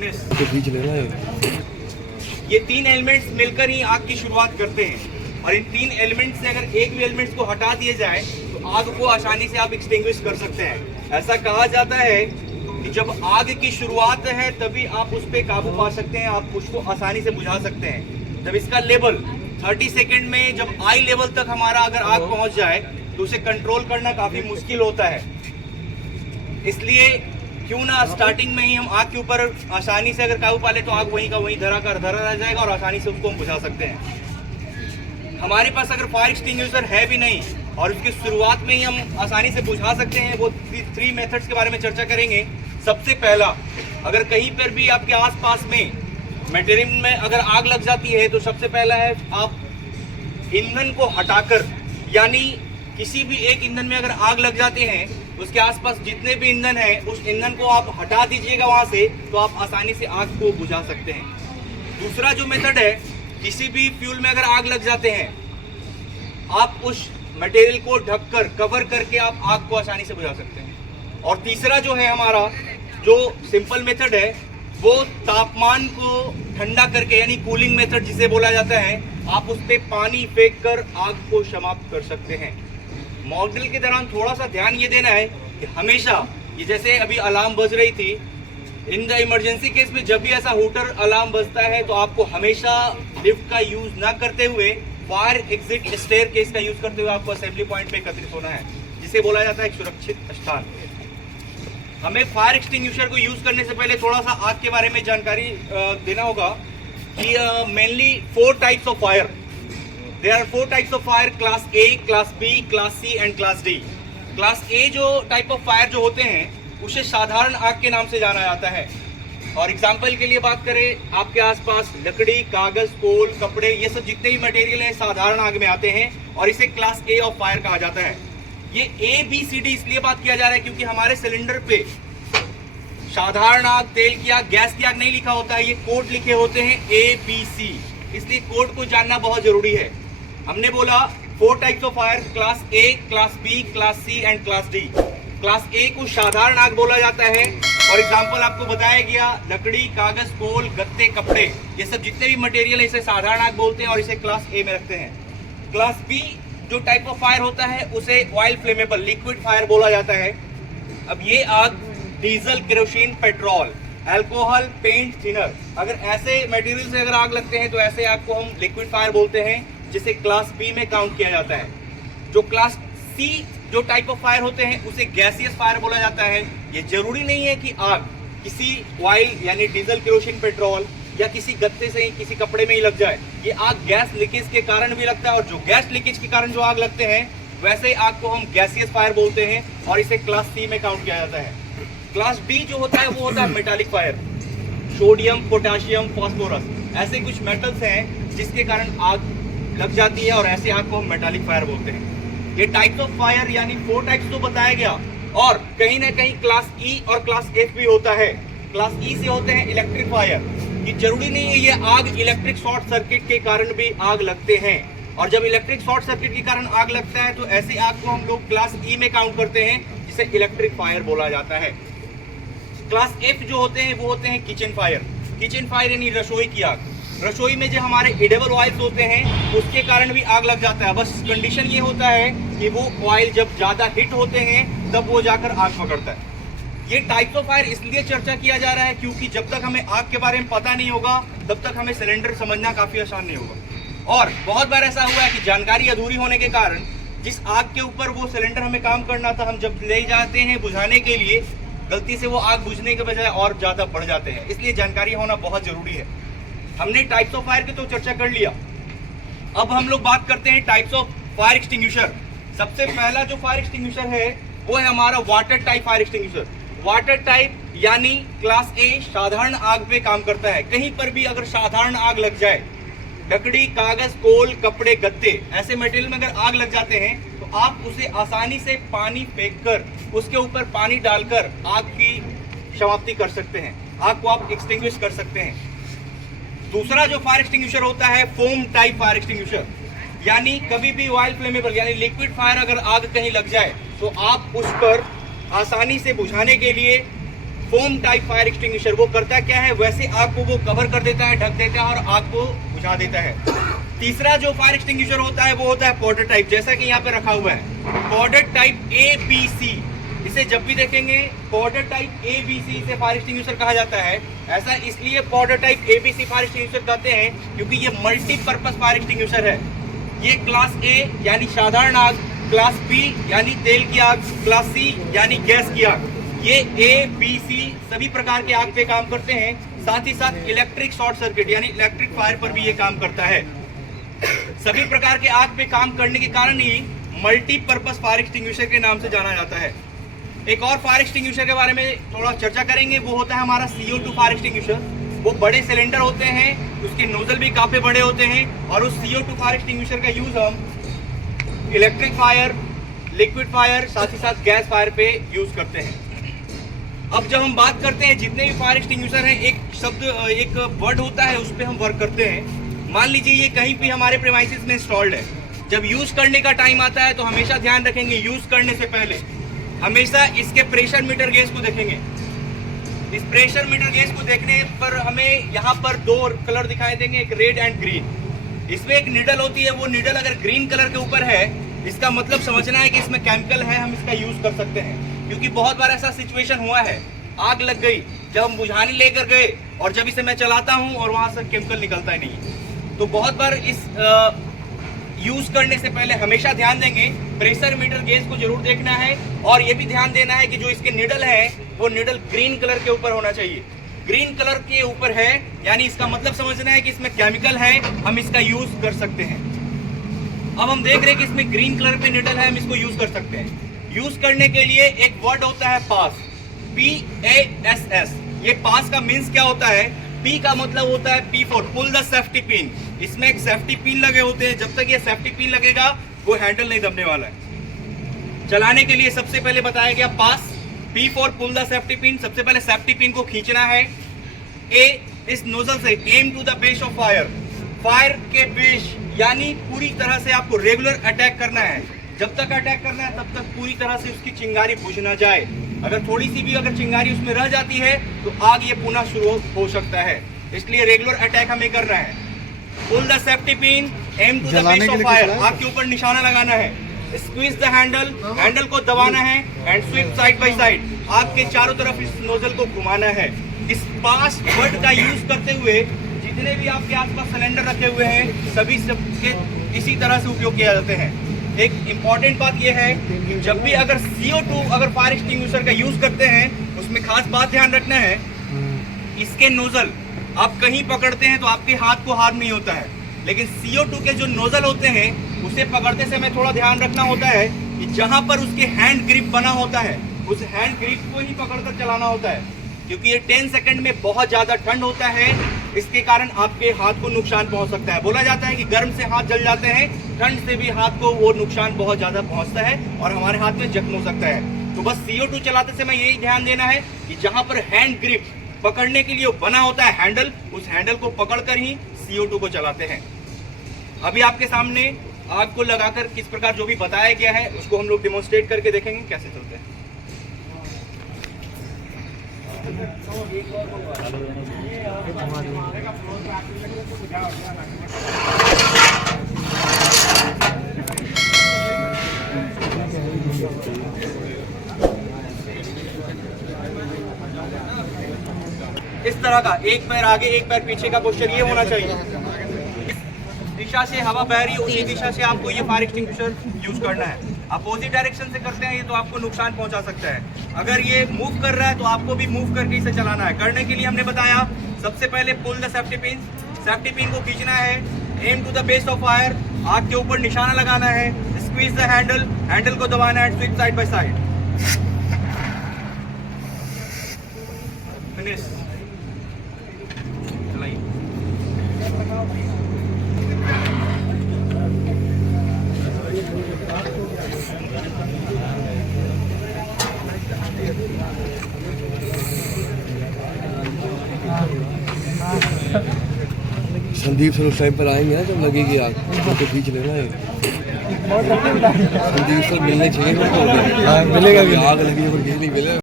Furnace, तो बीच लेना है। ये तीन एलिमेंट्स मिलकर ही आग की शुरुआत करते हैं। और इन तीन एलिमेंट्स से अगर एक भी एलिमेंट्स को हटा दिए जाए तो आग को आसानी से आप एक्सटिंग्विश कर सकते हैं। ऐसा कहा जाता है कि जब आग की शुरुआत है तभी आप उस पर काबू पा सकते हैं, आप उसको आसानी से बुझा सकते हैं। जब इसका लेवल 30 सेकेंड में जब आई लेवल तक हमारा अगर आग पहुंच जाए तो उसे कंट्रोल करना काफी मुश्किल होता है। इसलिए क्यों ना स्टार्टिंग में ही हम आग के ऊपर आसानी से अगर काबू पा ले तो आग वहीं का वहीं धरा रह जाएगा और आसानी से उसको हम बुझा सकते हैं। हमारे पास अगर फायर एक्सटिंग्विशर है भी नहीं और उसकी शुरुआत में ही हम आसानी से बुझा सकते हैं, वो 3 मेथड्स के बारे में चर्चा करेंगे। सबसे पहला, अगर कहीं पर भी आपके आसपास में मटेरियल में अगर आग लग जाती है तो सबसे पहला है आप ईंधन को हटाकर, यानी किसी भी एक ईंधन में अगर आग लग जाती है उसके आसपास जितने भी ईंधन है उस ईंधन को आप हटा दीजिएगा वहां से, तो आप आसानी से आग को बुझा सकते हैं। दूसरा जो मेथड है, किसी भी फ्यूल में अगर आग लग जाते हैं आप उस मटेरियल को ढककर कवर करके आप आग को आसानी से बुझा सकते हैं। और तीसरा जो है हमारा जो सिंपल मेथड है वो तापमान को ठंडा करके, यानी कूलिंग मेथड जिसे बोला जाता है, आप उस पर पानी फेंक कर आग को समाप्त कर सकते हैं। मॉडल के दौरान थोड़ा सा ध्यान ये देना है कि हमेशा ये जैसे अभी अलार्म बज रही थी, इन द इमरजेंसी केस में जब भी ऐसा हूटर अलार्म बजता है तो आपको हमेशा लिफ्ट का यूज ना करते हुए फायर एग्जिट स्टेयरकेस का यूज करते हुए आपको असेंबली पॉइंट पे एकत्रित होना है, जिसे बोला जाता है एक सुरक्षित स्थान। हमें फायर एक्सटिंग्विशर को यूज करने से पहले थोड़ा सा आग के बारे में जानकारी देना होगा कि mainly 4 types of fire, there are 4 types of fire, class A, class B, class C and class D. Class A जो टाइप ऑफ फायर जो होते हैं उसे साधारण आग के नाम से जाना जाता है। और एग्जाम्पल के लिए बात करें, आपके आसपास लकड़ी, कागज, कोल, कपड़े, ये सब जितने भी मटेरियल हैं साधारण आग में आते हैं और इसे क्लास ए ऑफ फायर कहा जाता है। ये ए बी सी डी इसलिए बात किया जा रहा है क्योंकि हमारे सिलेंडर पे साधारण आग, तेल की आग, गैस की आग नहीं लिखा होता है, ये कोड लिखे होते हैं ए बी सी, इसलिए कोड को जानना बहुत जरूरी है। हमने बोला 4 types of fire, class A, class B, class C and class D. Class A को साधारण आग बोला जाता है और एग्जाम्पल आपको बताया गया, लकड़ी, कागज, कोल, गत्ते, कपड़े, ये सब जितने भी मटेरियल है इसे साधारण आग बोलते हैं और इसे क्लास ए में रखते हैं। क्लास बी जो टाइप ऑफ फायर होता है उसे ऑयल फ्लेमेबल लिक्विड फायर बोला जाता है। अब ये आग diesel, kerosene, petrol, alcohol, paint, thinner, अगर ऐसे मटेरियल से अगर आग लगते हैं तो ऐसे आग को हम लिक्विड फायर बोलते हैं, जिसे क्लास बी में काउंट किया जाता है। जो क्लास सी जो टाइप ऑफ फायर होते हैं उसे गैसियस फायर बोला जाता है। ये जरूरी नहीं है कि आग किसी ऑयल यानी डीजल, केरोसिन, पेट्रोल या किसी गत्ते से ही, किसी कपड़े में ही लग जाए। ये आग गैस लीकेज के कारण भी लगता है और जो गैस लीकेज के कारण जो आग लगते हैं वैसे ही आग को हम गैसियस फायर बोलते हैं और इसे क्लास सी में काउंट किया जाता है। क्लास डी जो होता है वो होता है metallic fire, sodium, potassium, phosphorus, ऐसे कुछ मेटल्स हैं जिसके कारण आग लग जाती है और ऐसे आग को हम मेटालिक फायर बोलते हैं। ये टाइप्स ऑफ फायर यानी 4 टाइप्स तो बताया गया और कहीं ना कहीं क्लास ई और क्लास एफ भी होता है। क्लास ई से होते हैं इलेक्ट्रिक फायर, ये जरूरी नहीं है ये आग इलेक्ट्रिक शॉर्ट सर्किट के कारण भी आग लगते हैं और जब इलेक्ट्रिक शॉर्ट सर्किट के कारण आग लगता है तो ऐसे आग को हम लोग क्लास ई में काउंट करते हैं, जिसे इलेक्ट्रिक फायर बोला जाता है। क्लास एफ जो होते हैं वो होते हैं किचन फायर। किचन फायर यानी रसोई की आग, रसोई में जो हमारे एडेबल ऑयल्स होते हैं उसके कारण भी आग लग जाता है। बस कंडीशन ये होता है कि वो ऑयल जब ज्यादा हिट होते हैं तब वो जाकर आग पकड़ता है। ये टाइप्स ऑफ फायर इसलिए चर्चा किया जा रहा है क्योंकि जब तक हमें आग के बारे में पता नहीं होगा तब तक हमें सिलेंडर समझना काफी आसान नहीं होगा। और बहुत बार ऐसा हुआ है कि जानकारी अधूरी होने के कारण जिस आग के ऊपर वो सिलेंडर हमें काम करना था, हम जब ले जाते हैं बुझाने के लिए, गलती से वो आग बुझने के बजाय और ज्यादा बढ़ जाते हैं। इसलिए जानकारी होना बहुत जरूरी है। हमने टाइप्स ऑफ फायर की तो चर्चा कर लिया, अब हम लोग बात करते हैं टाइप्स ऑफ फायर एक्सटिंग्विशर। सबसे पहला जो फायर एक्सटिंग्विशर है वो है हमारा water type fire extinguisher. Water type यानी क्लास ए साधारण आग पे काम करता है। कहीं पर भी अगर साधारण आग लग जाए, लकड़ी, कागज, कोल, कपड़े, गत्ते, ऐसे मटेरियल में अगर आग लग जाते हैं तो आप उसे आसानी से पानी फेंककर उसके ऊपर पानी डालकर आग की समाप्ति कर सकते हैं, आग को आप एक्सटिंग्विश कर सकते हैं। दूसरा जो फायर एक्सटिंग्विशर होता है फोम टाइप फायर एक्सटिंग्विशर, यानी कभी भी ऑयल फ्लेमेबल यानी लिक्विड फायर अगर आग कहीं लग जाए तो आप उस पर आसानी से बुझाने के लिए फोम टाइप फायर एक्सटिंग्विशर। वो करता क्या है, वैसे आग को वो कवर कर देता है, ढक देता है और आग को बुझा देता है। तीसरा जो फायर एक्सटिंग्विशर होता है वो होता है पाउडर टाइप, जैसा कि यहाँ पे रखा हुआ है पाउडर टाइप ABC। इसे जब भी देखेंगे पाउडर टाइप ABC इसे फायर एक्सटिंग्विशर कहा जाता है। ऐसा इसलिए powder type ABC fire extinguisher कहते हैं क्योंकि ये मल्टीपर्पज फायर एक्सटिंग्विशर है। ये क्लास A यानी साधारण आग, क्लास B यानी तेल की आग, क्लास C यानी गैस की आग, ये ABC सभी प्रकार के आग पे काम करते हैं। साथ ही साथ इलेक्ट्रिक शॉर्ट सर्किट यानी इलेक्ट्रिक फायर पर भी ये काम करता है। सभी प्रकार के आग पे काम करने के कारण ही मल्टीपर्पज फायर एक्सटिंग्विशर के नाम से जाना जाता है। एक और फायर एक्सटिंग्विशर के बारे में थोड़ा चर्चा करेंगे, वो होता है हमारा CO2 फायर एक्सटिंग्विशर। वो बड़े सिलेंडर होते हैं, उसके नोजल भी काफी बड़े होते हैं और उस CO2 फायर एक्सटिंग्विशर का यूज हम इलेक्ट्रिक फायर, लिक्विड फायर, साथ ही साथ गैस फायर पे यूज करते हैं। अब जब हम बात करते हैं जितने भी फायर एक्सटिंग्विशर हैं, एक शब्द, एक वर्ड होता है, उस पर हम वर्क करते हैं। मान लीजिए ये कहीं भी हमारे प्रीमाइसेस में इंस्टॉल्ड है। जब यूज करने का टाइम आता है तो हमेशा ध्यान रखेंगे, यूज करने से पहले हमेशा इसके प्रेशर मीटर गेज को देखेंगे। इस प्रेशर मीटर गेज को देखने पर हमें यहाँ पर दो कलर दिखाई देंगे, एक रेड एंड ग्रीन। इसमें एक नीडल होती है, वो नीडल अगर ग्रीन कलर के ऊपर है, इसका मतलब समझना है कि इसमें केमिकल है, हम इसका यूज कर सकते हैं। क्योंकि बहुत बार ऐसा सिचुएशन हुआ है, आग लग गई, जब हम बुझाने लेकर गए और जब इसे मैं चलाता हूँ और वहां से केमिकल निकलता ही नहीं। तो बहुत बार इस यूज करने से पहले हमेशा ध्यान देंगे, प्रेशर मीटर गेज को जरूर देखना है और ये भी ध्यान देना है कि जो इसके नीडल है वो नीडल ग्रीन कलर के ऊपर होना चाहिए। ग्रीन कलर के ऊपर है यानी इसका मतलब समझना है कि इसमें केमिकल है, हम इसका यूज कर सकते हैं। अब हम देख रहे हैं कि इसमें ग्रीन कलर पे नीडल है, हम इसको यूज कर सकते हैं। यूज करने के लिए एक वर्ड होता है पास, PASS। ये पास का मीन्स क्या होता है? P का मतलब होता है P for pull the safety pin. इसमें एक सेफ्टी पिन लगे होते हैं, जब तक ये सेफ्टी पिन लगेगा वो हैंडल नहीं दबने वाला है। चलाने के लिए सबसे पहले बताया गया PASS, P for pull the safety pin. सबसे पहले सेफ्टी पिन को खींचना है। A इस नोजल से aim to the base of fire, fire के बेस यानी पूरी तरह से आपको रेगुलर अटैक करना है। जब तक अटैक करना है तब तक पूरी तरह से उसकी चिंगारी बुझ ना जाए। अगर थोड़ी सी भी अगर चिंगारी उसमें रह जाती है तो आग ये पुनः शुरू हो सकता है, इसलिए रेगुलर अटैक हमें करना है। Pull the safety pin, aim to the base of fire, आग के ऊपर निशाना लगाना है। स्क्वीज द हैंडल, हैंडल को दबाना है and sweep side by side, आग के चारों तरफ इस नोजल को घुमाना है। इस पास वर्ड का यूज करते हुए जितने भी आपके आसपास सिलेंडर रखे हुए हैं सभी सबके इसी तरह से उपयोग किया जाते हैं। एक इम्पॉर्टेंट बात यह है कि जब भी अगर CO2 अगर फायर एक्सटिंग्विशर का यूज करते हैं, उसमें खास बात ध्यान रखना है, इसके नोजल आप कहीं पकड़ते हैं तो आपके हाथ को हार्म नहीं होता है, लेकिन CO2 के जो नोजल होते हैं उसे पकड़ते समय थोड़ा ध्यान रखना होता है कि जहां पर उसके हैंड ग्रिप बना होता है उस हैंड ग्रिप को ही पकड़कर चलाना होता है, क्योंकि ये 10 सेकंड में बहुत ज्यादा ठंड होता है, इसके कारण आपके हाथ को नुकसान पहुंच सकता है। बोला जाता है कि गर्म से हाथ जल जाते हैं, ठंड से भी हाथ को वो नुकसान बहुत ज्यादा पहुंचता है और हमारे हाथ में जख्म हो सकता है। तो बस CO2 चलाते समय यही ध्यान देना है कि जहां पर हैंड ग्रिप पकड़ने के लिए बना होता है हैंडल, उस हैंडल को पकड़कर ही CO2 को चलाते हैं। अभी आपके सामने आग को लगाकर किस प्रकार जो भी बताया गया है उसको हम लोग डिमोन्स्ट्रेट करके देखेंगे कैसे चलते हैं। इस तरह का एक पैर आगे एक पैर पीछे का पोस्चर ये होना चाहिए। दिशा से हवा बह रही है उसी दिशा से आपको ये फायर एक्सटिंग्विशर यूज करना है। अपोजिट डायरेक्शन से करते हैं ये तो आपको नुकसान पहुंचा सकता है। अगर ये मूव कर रहा है तो आपको भी मूव करके इसे चलाना है। करने के लिए हमने बताया सबसे पहले pull the safety pin, safety pin को खींचना है, aim to the base of fire, आग के ऊपर निशाना लगाना है, स्क्वीज द हैंडल, हैंडल को दबाना है, switch side by side, finish. Sandeep sir उस टाइम पर आएंगे ना जब लगेगी आग तो खींच लेना है। संदीप सर मिलने चाहिए ना, तो मिलेगा भी, आग लगी और खींच नहीं मिले।